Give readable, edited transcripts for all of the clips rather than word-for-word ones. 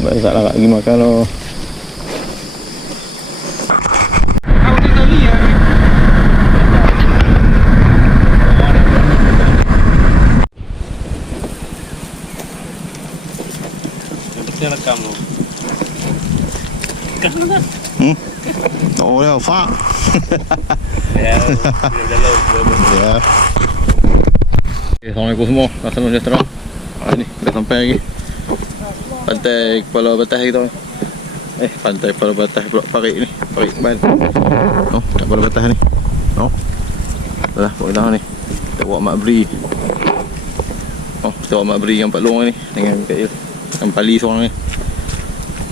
Baik tak larat lagi makan loh. Kita rekam loh. Tak boleh Fak. Ya, Ya. Assalamualaikum semua. Salam sejahtera. Ni dah sampai lagi. Pantai Kepala Batas kita. Pantai Kepala Batas pula Parik ni. Parik Ban. Oh, kat Kepala Batas ni. Oh. Dah buat dah ni. Kita buat mak beri. Oh, kita buat mak beri yang Pak Long ni dengan Mikael. Yang Pali seorang ni.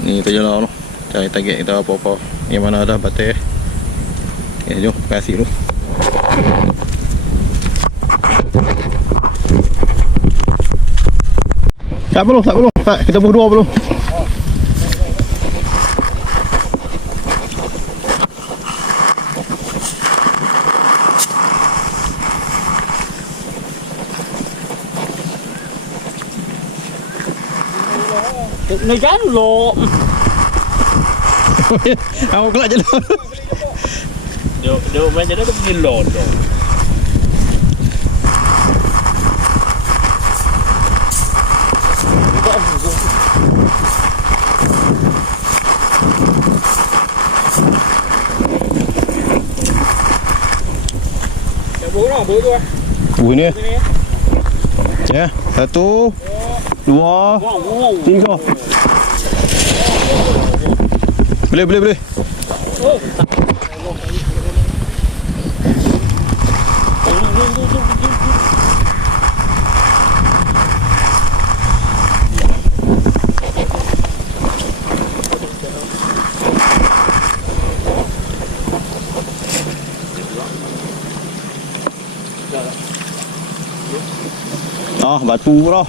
Ni kita jalan tu. Cari target kita apa-apa. Yang mana ada batai. Ya, jom kasih dulu. Tak perlu. Tak, kita berdua belum. Nơi trái lộ. Aku kelak jalan. Dia macam dia pergi lot tu. Ini ya, 1, 2, 3. Boleh. Batu pula.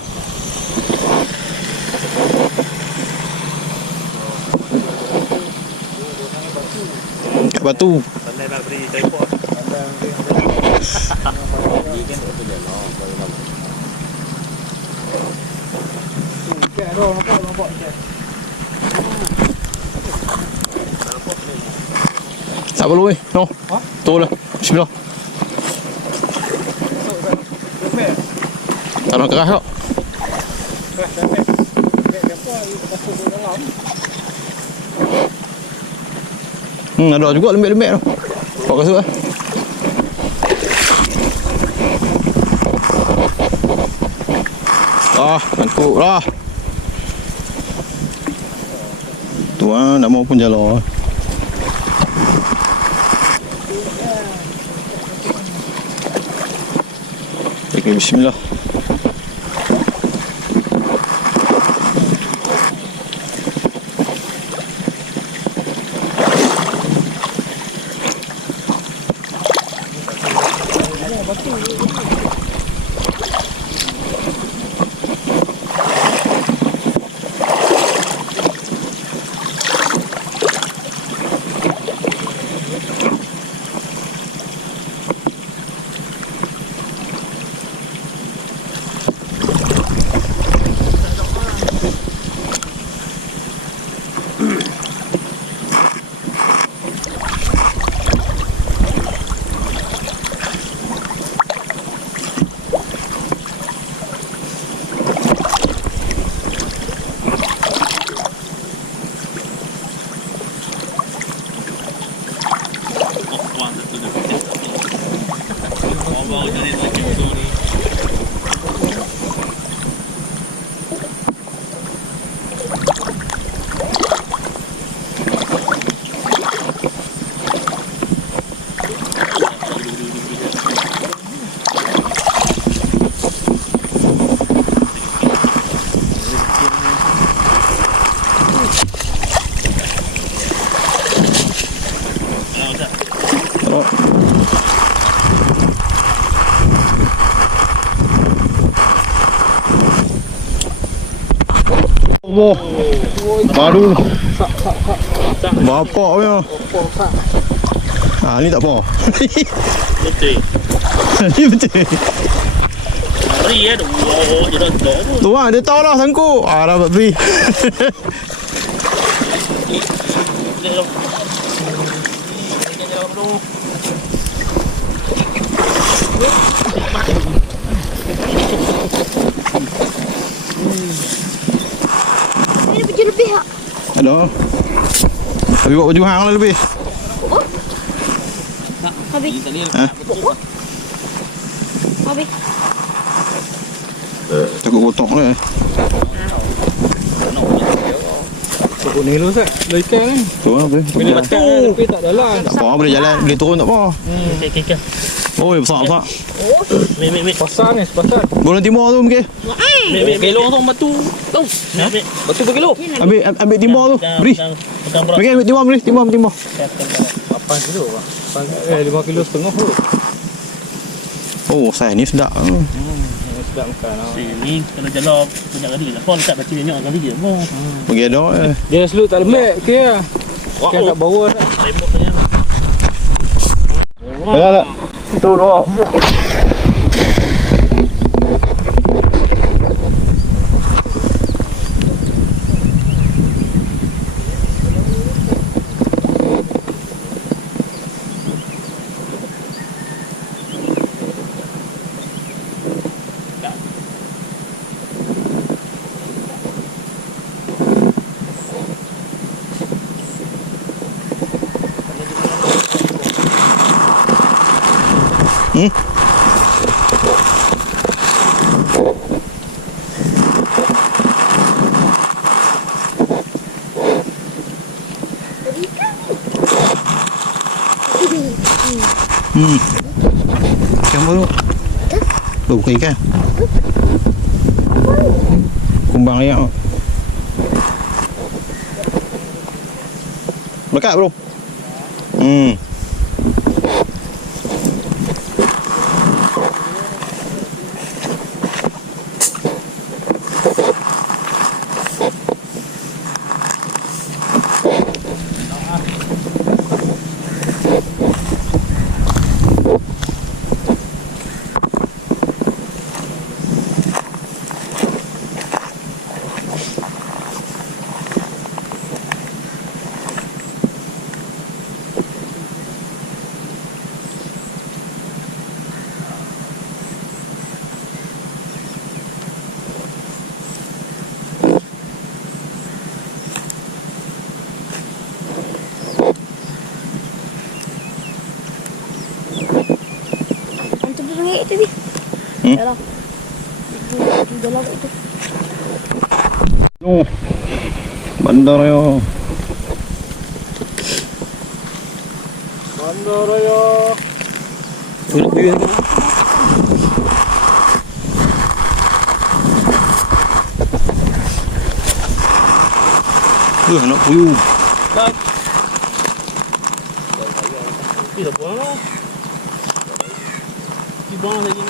Kat batu. Pandai nak beri tripod. Pandai beri. Ni kan tu dia lah. Nampak ikan. Tak perlu no. Tu lah. Bismillah. Tanah keras tak? Ada juga lembek-lembek tu. Kau kasut lah. Mantap lah. Tu nak mau pun jalan. Okay, bismillah. Oh, baru bapak punya. Ni tak apa. Betul. Ni betul. Beri ya, je dah tok tu. Tu lah, dia tahu lah sangkut. Ah, dapat beri. Ini baju lebih tak? Ada. Habis buat baju hang lah lebih. Habis. Ha? Habis. Takut kotor lah. Pokok ni lu Ustaz. Lu ikan kan. Tu lah boleh. Bila letak kan, tapi tak dalam. Tak apa, boleh jalan, boleh turun tak apa. Okey. Oh, besar. Mik. Pasar ni, pasar. Golongan timur tu mungkin. Mik. Kilo tu batu. Tu. Mik. Batu per kilo. Ambil timur tu. Beri. Pegang berat. Mungkin ambil timur, beri. Timur. 8 kilo Pak. 5 kilo setengah tu. Oh, saya ni sedap. Sedap makan lah. Sini kena jalan banyak kali lah. Kau lekat baca banyak kali je. Bagi ada. Dia selalu tak lembek. Okey lah. Ikan kat bawah dah. Remote tanya. Tak. Tu doh. Ikan baru. Tu bukan ikan. Kumbang ayak. Melekat bro. Antum ringgit tadi. Dalam. Dalam itu. Oh. Bandar yo. Bandar raya. Anak puyuh. Tidak buang lah. Dibuang lagi.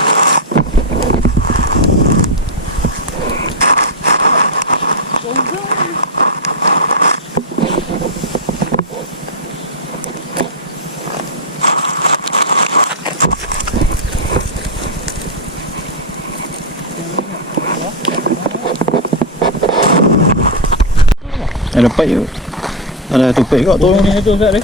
Ada dapat je. Ada tupik kat tu. Ni tu Ustaz ni.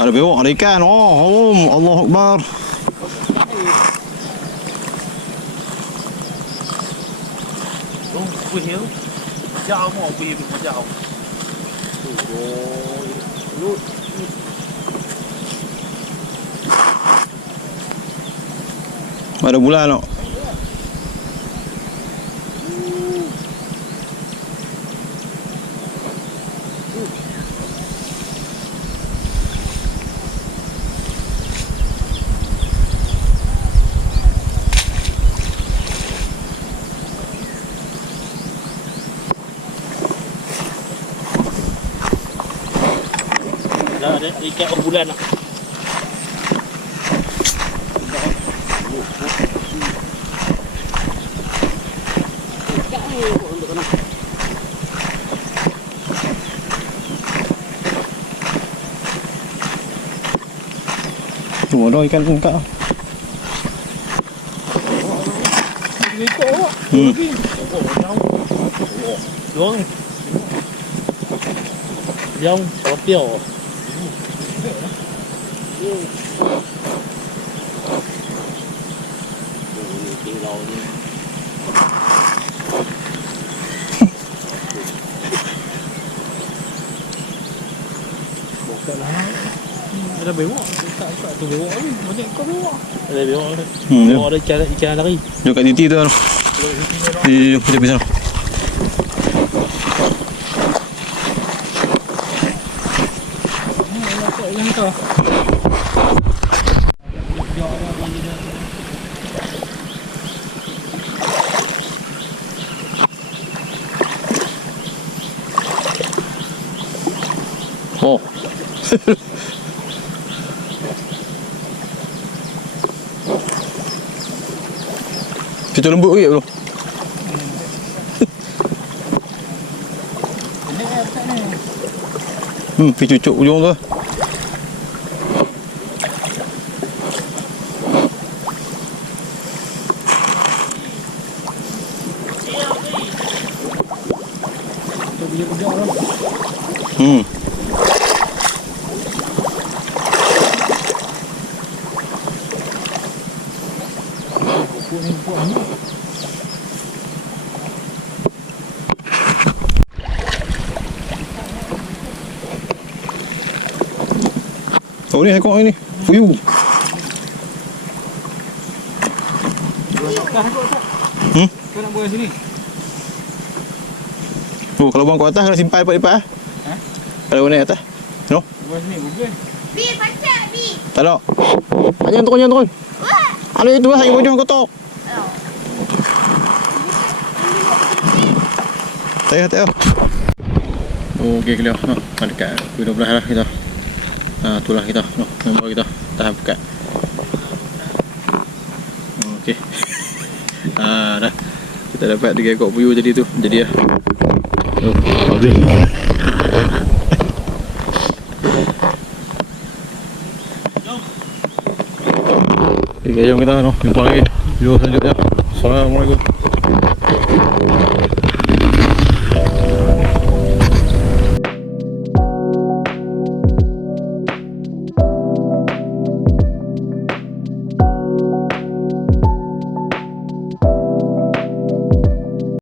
Ada bewok, ada ikan. Oh, Allahu Akbar. Oh, kuih. Jauh mau kuih jauh. Ada bulan tak? Dah ada ikan bulan nak. Ada ikan kat. Ikut awak. Hmm. Doang. Yang kopiao. Ada bewok. Tak tu bewok ni. Macam kau bewok. Ada bewok ada. Hmm, Bewok ada ikan lari. Jom kat titi tu. Jom kita pergi sana. Yang kau. Oh. Kita lembut lagi bro. Pergi cucuk ujung tu. Hmm. Oh ni ekor ni. Fuyu. Hmm? Kau nak buat sini? Oh kalau buang kat atas kena simpan lipat-lipat ah. Ha? Kalau naik atas. No? Buat sini, bukan? Bi, pancak, Bi. Tak ada. Jangan turun. Aduh itu lah saya bojong kotor. Tak. Okey clear. Dekat video belah lah kita. Itulah kita. Nombor kita. Tahap dekat. Okey. Dah. Kita dapat 3 ekor puyuh jadi tu. Jadi lah. Habis. Okay, jom kita jumpa lagi video selanjutnya. Assalamualaikum.